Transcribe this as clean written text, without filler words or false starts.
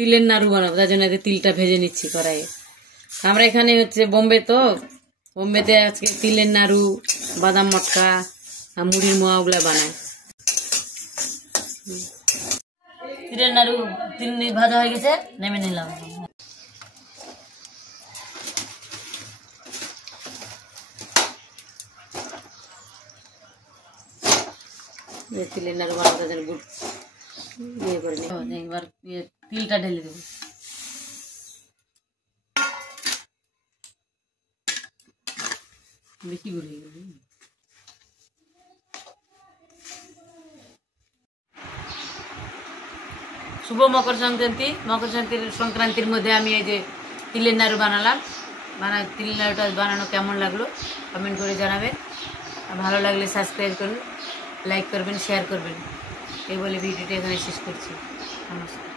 তিলের নাড়ু বানাবো, তার জন্য তিলটা ভেজে নিচ্ছি কড়াইয়ে। আমরা এখানে হচ্ছে বোম্বে, তো বোম্বেতে আজকে তিলের নাড়ু, বাদাম মটকা আর মুড়ির মোয়া ওগুলা বানায়। তিলের নাড়ু তিল ভাজা হয়ে গেছে, নেমে নিলাম। তিলের নাড়ু বানাতে যেন গুড় ইয়ে করে নি। এবার তিলটা ঢেলে দেবো। বেশি গুড় হয়ে গেল। শুভ মকর সংক্রান্তি। মকর সংক্রান্তির মধ্যে আমি এই যে তিলের নাড়ু বানালাম। তিলের নাড়ুটা বানানো কেমন লাগলো কমেন্ট করে জানাবেন। আর ভালো লাগলে সাবস্ক্রাইব করুন, লাইক করবেন, শেয়ার করবেন। এই বলে ভিডিওটি এখানে শেষ করছি। নমস্কার।